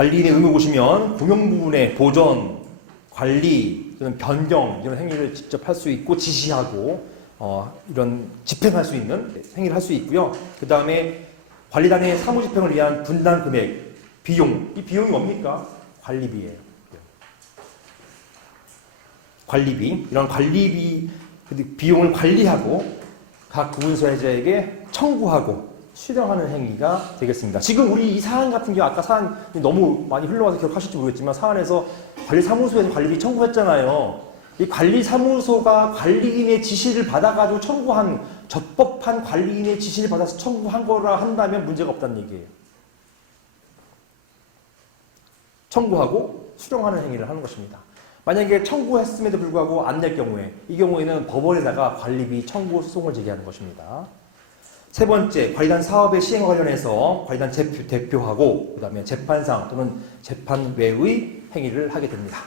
관리인의 의무 보시면 공용 부분의 보존, 관리, 또는 변경 이런 행위를 직접 할 수 있고 지시하고 이런 집행할 수 있는 행위를 할 수 있고요. 그 다음에 관리단의 사무집행을 위한 분담 금액, 비용. 이 비용이 뭡니까? 관리비예요. 관리비. 이런 관리비 비용을 관리하고 각 구분수혜자에게 청구하고 수령하는 행위가 되겠습니다. 지금 우리 이 사안 같은 경우 아까 사안이 너무 많이 흘러와서 기억하실지 모르겠지만 사안에서 관리사무소에서 관리비 청구했잖아요. 이 관리사무소가 관리인의 지시를 받아가지고 청구한 적법한 관리인의 지시를 받아서 청구한 거라 한다면 문제가 없다는 얘기예요. 청구하고 수령하는 행위를 하는 것입니다. 만약에 청구했음에도 불구하고 안 낼 경우에 이 경우에는 법원에다가 관리비 청구 소송을 제기하는 것입니다. 세 번째, 관리단 사업의 시행과 관련해서 관리단 대표하고 그 다음에 재판상 또는 재판 외의 행위를 하게 됩니다.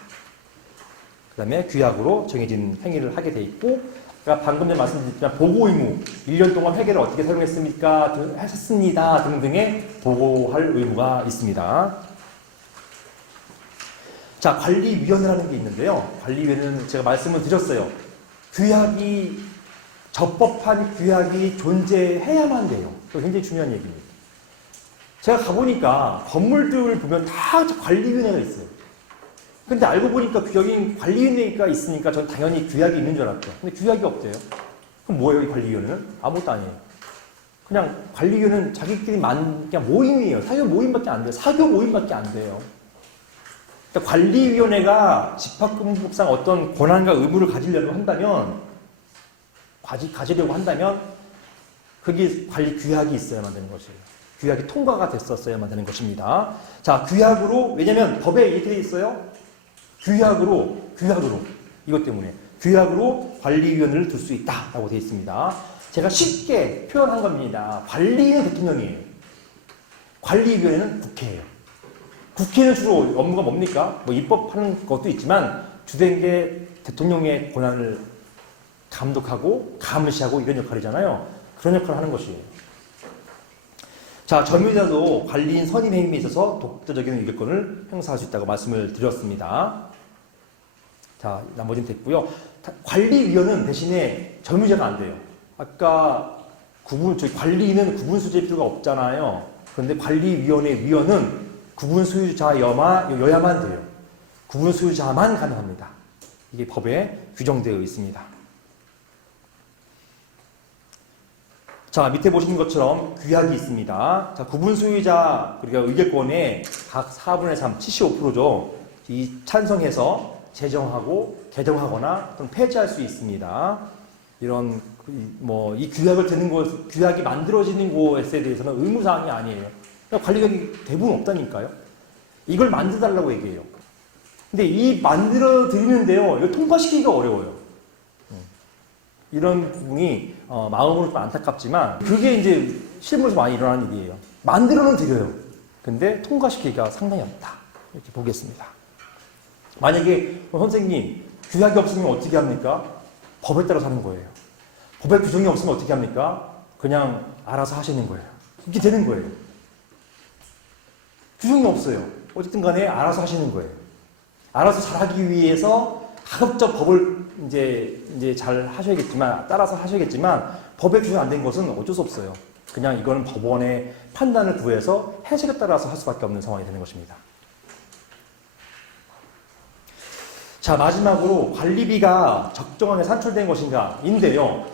그 다음에 규약으로 정해진 행위를 하게 돼 있고 방금 전에 말씀드렸지만 보고 의무, 1년 동안 회계를 어떻게 사용했습니까? 했습니다. 등등의 보고할 의무가 있습니다. 자, 관리위원회라는 게 있는데요. 관리위원회는 제가 말씀을 드렸어요. 적법한 규약이 존재해야만 돼요. 이거 굉장히 중요한 얘기입니다. 제가 가보니까 건물들 보면 다 관리위원회가 있어요. 근데 알고 보니까 관리위원회가 있으니까 전 당연히 규약이 있는 줄 알았죠. 근데 규약이 없대요. 그럼 뭐예요, 이 관리위원회는? 아무것도 아니에요. 그냥 관리위원회는 자기끼리 그냥 모임이에요. 사교 모임밖에 안 돼요. 사교 모임밖에 안 돼요. 그러니까 관리위원회가 집합금속상 어떤 권한과 의무를 가지려고 한다면 거기 관리 규약이 있어야만 되는 것이에요. 규약이 통과가 됐었어야만 되는 것입니다. 자, 규약으로, 왜냐면 법에 이렇게 돼 있어요. 규약으로, 이것 때문에. 규약으로 관리위원회를 둘 수 있다라고 되어 있습니다. 제가 쉽게 표현한 겁니다. 관리인은 대통령이에요. 관리위원회는 국회예요. 국회는 주로 업무가 뭡니까? 뭐 입법하는 것도 있지만 주된 게 대통령의 권한을 감독하고 감시하고 이런 역할이잖아요. 그런 역할을 하는 것이에요. 자, 점유자도 관리인 선임 행위에 있어서 독자적인 의결권을 행사할 수 있다고 말씀을 드렸습니다. 자, 나머지는 됐고요. 관리위원은 대신에 점유자가 안 돼요. 아까 관리인은 구분 수주의 필요가 없잖아요. 그런데 관리위원회 위원은 구분 수유자여야만 돼요. 구분 수유자만 가능합니다. 이게 법에 규정되어 있습니다. 자, 밑에 보시는 것처럼 규약이 있습니다. 자, 구분 수유자 그러니까 의결권의 각 4분의 3, 75%죠. 이 찬성해서 제정하고 개정하거나 또는 폐지할 수 있습니다. 이런 이 규약을 드는 곳, 규약이 만들어지는 곳에 대해서는 의무사항이 아니에요. 관리력이 대부분 없다니까요. 이걸 만들어달라고 얘기해요. 근데 이 만들어 드리는데요, 이거 통과시키기가 어려워요. 이런 부분이 마음으로 좀 안타깝지만 그게 이제 실무에서 많이 일어나는 일이에요. 만들어는 드려요. 근데 통과시키기가 상당히 어렵다. 이렇게 보겠습니다. 만약에 선생님 규약이 없으면 어떻게 합니까? 법에 따라서 하는 거예요. 법에 규정이 없으면 어떻게 합니까? 그냥 알아서 하시는 거예요. 이렇게 되는 거예요. 규정이 없어요. 어쨌든 간에 알아서 하시는 거예요. 알아서 잘하기 위해서 가급적 법을 이제 잘 하셔야겠지만, 따라서 하셔야겠지만, 법에 규정 안 된 것은 어쩔 수 없어요. 그냥 이거는 법원의 판단을 구해서 해석에 따라서 할 수밖에 없는 상황이 되는 것입니다. 자, 마지막으로 관리비가 적정하게 산출된 것인가 인데요.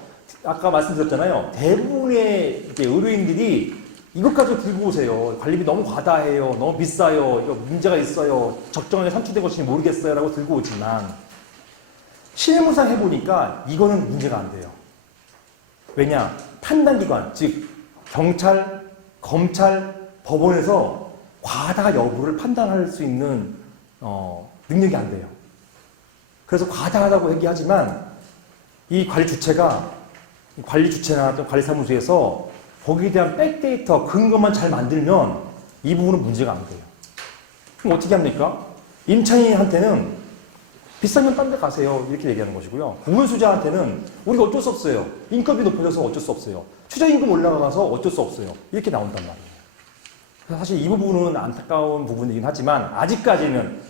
아까 말씀드렸잖아요. 대부분의 의료인들이 이것 가지고 들고 오세요. 관리비 너무 과다해요. 너무 비싸요. 이거 문제가 있어요. 적정하게 산출된 것인지 모르겠어요. 라고 들고 오지만 실무상 해보니까 이거는 문제가 안 돼요. 왜냐? 판단기관, 즉 경찰, 검찰, 법원에서 과다 여부를 판단할 수 있는 능력이 안 돼요. 그래서 과다하다고 얘기하지만 이 관리 주체나 또 관리사무소에서 거기에 대한 백데이터, 근거만 잘 만들면 이 부분은 문제가 안 돼요. 그럼 어떻게 합니까? 임차인한테는 비싸면 딴 데 가세요. 이렇게 얘기하는 것이고요. 구분수자한테는 우리가 어쩔 수 없어요. 인건비 높아져서 어쩔 수 없어요. 최저임금 올라가서 어쩔 수 없어요. 이렇게 나온단 말이에요. 사실 이 부분은 안타까운 부분이긴 하지만 아직까지는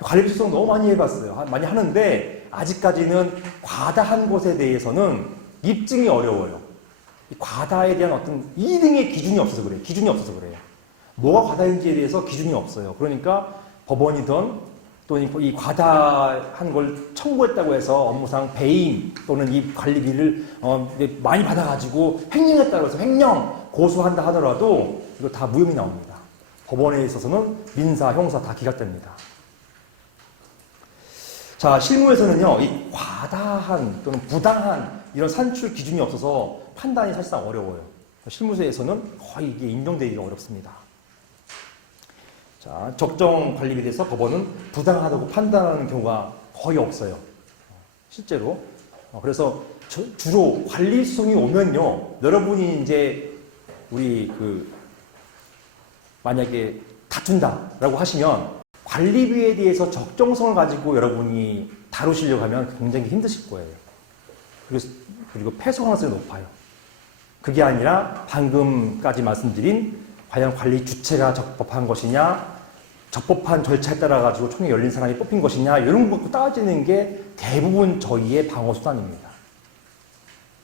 관리비 수송 너무 많이 해봤어요. 많이 하는데 아직까지는 과다한 것에 대해서는 입증이 어려워요. 이 과다에 대한 어떤 2등의 기준이 없어서 그래요. 기준이 없어서 그래요. 뭐가 과다인지에 대해서 기준이 없어요. 그러니까 법원이든 또는 이 과다한 걸 청구했다고 해서 업무상 배임 또는 이 관리비를 많이 받아가지고 횡령했다고 해서 횡령 고소한다 하더라도 이거 다 무혐의 나옵니다. 법원에 있어서는 민사, 형사 다 기각됩니다. 자, 실무에서는요, 이 과다한 또는 부당한 이런 산출 기준이 없어서 판단이 사실상 어려워요. 실무에서는 거의 이게 인정되기가 어렵습니다. 자, 적정 관리비에 대해서 법원은 부당하다고 판단하는 경우가 거의 없어요. 실제로. 그래서 주로 관리 수송이 오면요, 여러분이 이제 우리 만약에 다툰다라고 하시면 관리비에 대해서 적정성을 가지고 여러분이 다루시려고 하면 굉장히 힘드실 거예요. 그리고 패소 가능성이 높아요. 그게 아니라 방금까지 말씀드린 과연 관리 주체가 적법한 것이냐, 적법한 절차에 따라 가지고 총회 열린 사람이 뽑힌 것이냐, 이런 거 갖고 따지는 게 대부분 저희의 방어 수단입니다.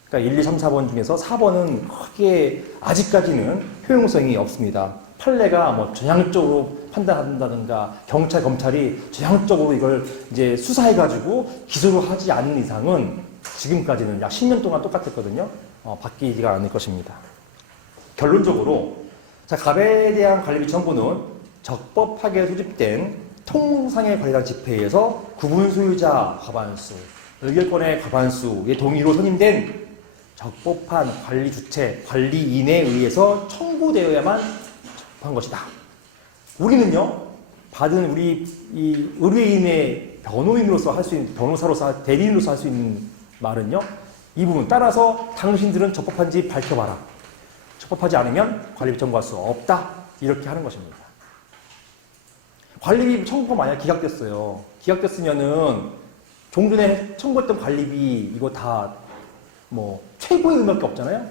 그러니까 1, 2, 3, 4번 중에서 4번은 크게 아직까지는 효용성이 없습니다. 판례가 뭐 전향적으로 판단한다든가 경찰, 검찰이 전향적으로 이걸 이제 수사해가지고 기소를 하지 않는 이상은 지금까지는 약 10년 동안 똑같았거든요. 바뀌지가 않을 것입니다. 결론적으로 자, 갑에 대한 관리비 청구는 적법하게 소집된 통상의 관리단 집회에서 구분 소유자 과반수, 의결권의 과반수의 동의로 선임된 적법한 관리 주체, 관리인에 의해서 청구되어야만 적법한 것이다. 우리는요, 받은 우리 이 의뢰인의 변호인으로서 할 수 있는, 변호사로서, 대리인으로서 할 수 있는 말은요, 이 부분 따라서 당신들은 적법한지 밝혀봐라. 적법하지 않으면 관리비 청구할 수 없다. 이렇게 하는 것입니다. 관리비 청구가 만약 기각됐어요. 기각됐으면은 종전에 청구했던 관리비 이거 다 뭐 최고의 의무밖에 없잖아요.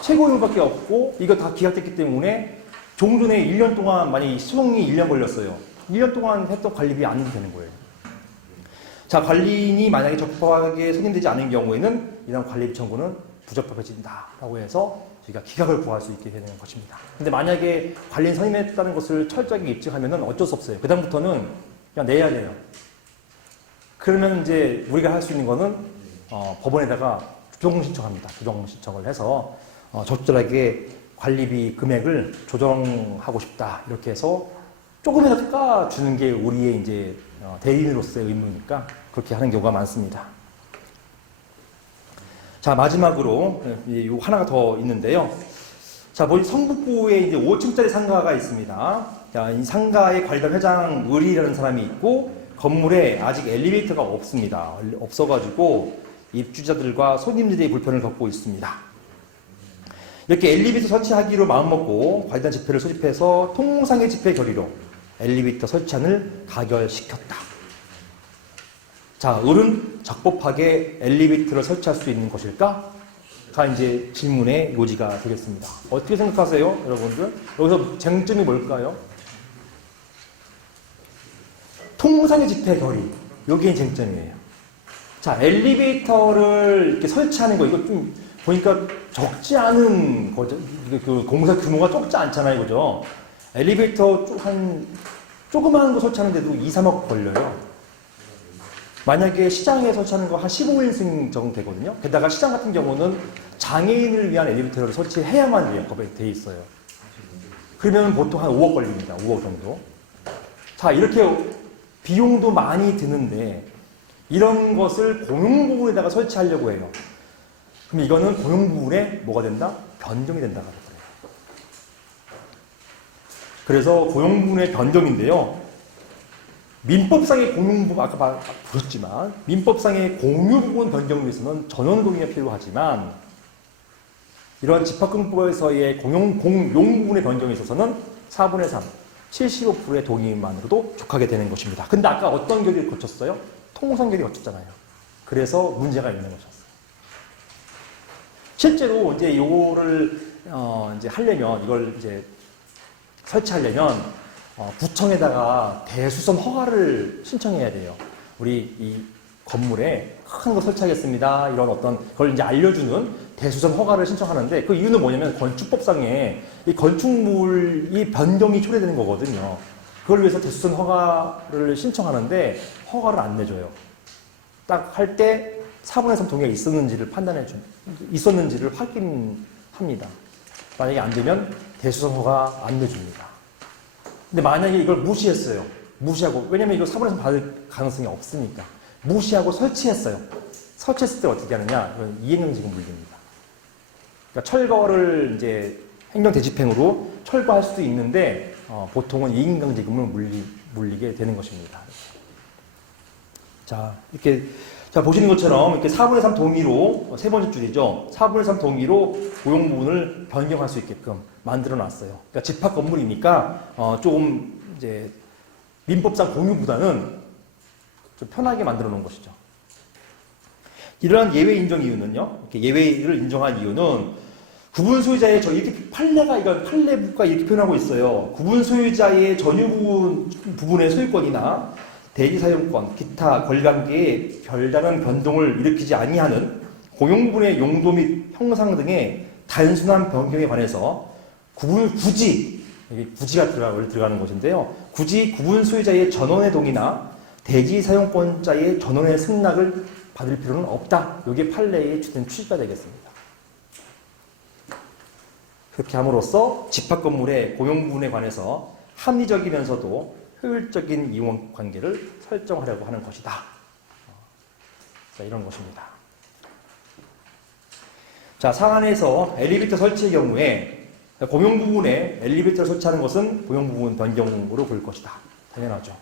최고의 의무밖에 없고 이거 다 기각됐기 때문에 종전에 1년 동안 만약에 수송이 1년 걸렸어요. 1년 동안 했던 관리비 안 내도 되는 거예요. 자, 관리인이 만약에 적법하게 선임되지 않은 경우에는 이런 관리비 청구는 부적법해진다라고 해서 저희가 기각을 구할 수 있게 되는 것입니다. 근데 만약에 관리인 선임했다는 것을 철저하게 입증하면은 어쩔 수 없어요. 그다음부터는 그냥 내야 돼요. 그러면 이제 우리가 할 수 있는 거는 법원에다가 조정 신청합니다. 조정 신청을 해서 적절하게 관리비 금액을 조정하고 싶다 이렇게 해서 조금이라도 깎아주는 게 우리의 이제 대리인으로서의 의무니까 그렇게 하는 경우가 많습니다. 자, 마지막으로 요 하나가 더 있는데요. 자, 성북구에 이제 5층짜리 상가가 있습니다. 자, 이 상가의 관리단 회장 의리라는 사람이 있고 건물에 아직 엘리베이터가 없습니다. 없어가지고 입주자들과 손님들의 불편을 겪고 있습니다. 이렇게 엘리베이터 설치하기로 마음먹고 관리단 집회를 소집해서 통상의 집회 결의로 엘리베이터 설치안을 가결시켰다. 자, 을은 적법하게 엘리베이터를 설치할 수 있는 것일까? 가 이제 질문의 요지가 되겠습니다. 어떻게 생각하세요, 여러분들? 여기서 쟁점이 뭘까요? 통상의 집회 결의. 여기에 쟁점이에요. 자, 엘리베이터를 이렇게 설치하는 거, 이거 좀 보니까 적지 않은 거죠. 그 공사 규모가 적지 않잖아요, 그죠? 엘리베이터 조그마한 거 설치하는데도 2, 3억 걸려요. 만약에 시장에 설치하는 거 한 15인승 정도 되거든요. 게다가 시장 같은 경우는 장애인을 위한 엘리베이터를 설치해야만 돼 있어요. 그러면 보통 한 5억 걸립니다. 5억 정도. 자, 이렇게 비용도 많이 드는데 이런 것을 공용부분에다가 설치하려고 해요. 그럼 이거는 공용부분에 뭐가 된다? 변경이 된다고 그래요. 그래서 공용부분의 변경인데요. 민법상의 공용부분, 아까 보셨지만 민법상의 공유부분 변경을 위해서는 전원 동의가 필요하지만 이러한 집합금법에서의 공용부분의 변경에 있어서는 4분의 3, 75%의 동의만으로도 족하게 되는 것입니다. 근데 아까 어떤 결의를 거쳤어요? 통상결의 거쳤잖아요. 그래서 문제가 있는 것이었어요. 실제로 이제 요거를 이제 하려면 이걸 이제 설치하려면 구청에다가 대수선 허가를 신청해야 돼요. 우리 이 건물에 큰 거 설치하겠습니다. 이런 어떤 걸 이제 알려주는 대수선 허가를 신청하는데 그 이유는 뭐냐면 건축법상에 이 건축물이 변경이 초래되는 거거든요. 그걸 위해서 대수선 허가를 신청하는데 허가를 안 내줘요. 딱 할 때 4분의 3 동의가 있었는지를 확인합니다. 만약에 안 되면 대수선 허가 안 내줍니다. 근데 만약에 이걸 무시했어요. 무시하고, 왜냐면 이거 4분의 3 받을 가능성이 없으니까. 무시하고 설치했어요. 설치했을 때 어떻게 하느냐? 이건 이행정지금 물립니다. 그러니까 철거를 이제 행정대집행으로 철거할 수도 있는데, 보통은 이행정지금을 물리게 되는 것입니다. 자, 이렇게, 자, 보시는 것처럼 이렇게 4분의 3 동의로, 세 번째 줄이죠. 4분의 3 동의로 고용 부분을 변경할 수 있게끔 만들어 놨어요. 그러니까 집합 건물이니까, 조금 이제 민법상 공유보다는 좀 편하게 만들어 놓은 것이죠. 이러한 예외 인정 이유는요, 이렇게 예외를 인정한 이유는 구분 소유자의 이렇게 판례가, 이건 판례부가 이렇게 표현하고 있어요. 구분 소유자의 전유 부분의 소유권이나 대지 사용권, 기타 권리관계에 별다른 변동을 일으키지 아니하는 공용부분의 용도 및 형상 등의 단순한 변경에 관해서 굳이, 이게 굳이가 들어가는 것인데요. 굳이 구분 소유자의 전원의 동의나 대지 사용권자의 전원의 승낙을 받을 필요는 없다. 이게 판례의 주된 취지가 되겠습니다. 그렇게 함으로써 집합 건물의 공용 부분에 관해서 합리적이면서도 효율적인 이용 관계를 설정하려고 하는 것이다. 자, 이런 것입니다. 자, 상한에서 엘리베이터 설치의 경우에 공용 부분에 엘리베이터를 설치하는 것은 공용 부분 변경으로 볼 것이다. 당연하죠.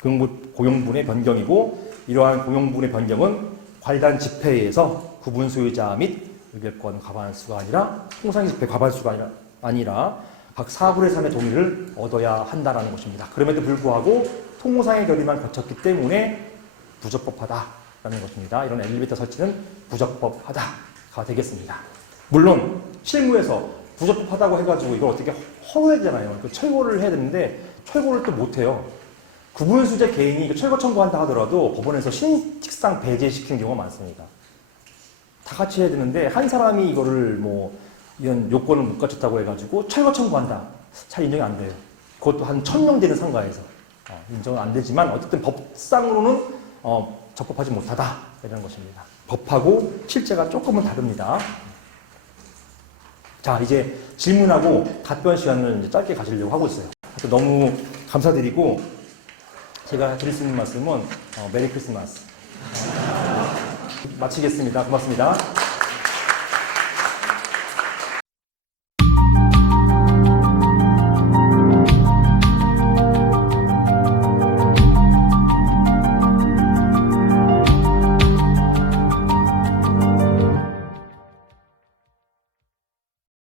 공용 부분의 변경이고, 이러한 공용 부분의 변경은 관리단 집회에서 구분 소유자 및 의결권 과반수가 아니라 통상 집회 과반수가 아니라 각 4분의 3의 동의를 얻어야 한다는 것입니다. 그럼에도 불구하고 통상의 결의만 거쳤기 때문에 부적법하다라는 것입니다. 이런 엘리베이터 설치는 부적법하다가 되겠습니다. 물론 실무에서 부적법하다고 해가지고 이걸 어떻게 허용해야 되잖아요. 철거를 해야 되는데 철거를 또 못해요. 구분 소유자 개인이 철거 청구한다 하더라도 법원에서 신칙상 배제시키는 경우가 많습니다. 다 같이 해야 되는데 한 사람이 이거를 이런 요건을 못 갖췄다고 해가지고 철거 청구한다. 잘 인정이 안 돼요. 그것도 한 1000명 되는 상가에서 인정은 안 되지만 어쨌든 법상으로는 적법하지 못하다 이런 것입니다. 법하고 실제가 조금은 다릅니다. 자, 이제 질문하고 답변 시간을 이제 짧게 가지려고 하고 있어요. 너무 감사드리고 제가 드릴 수 있는 말씀은 메리 크리스마스 마치겠습니다. 고맙습니다.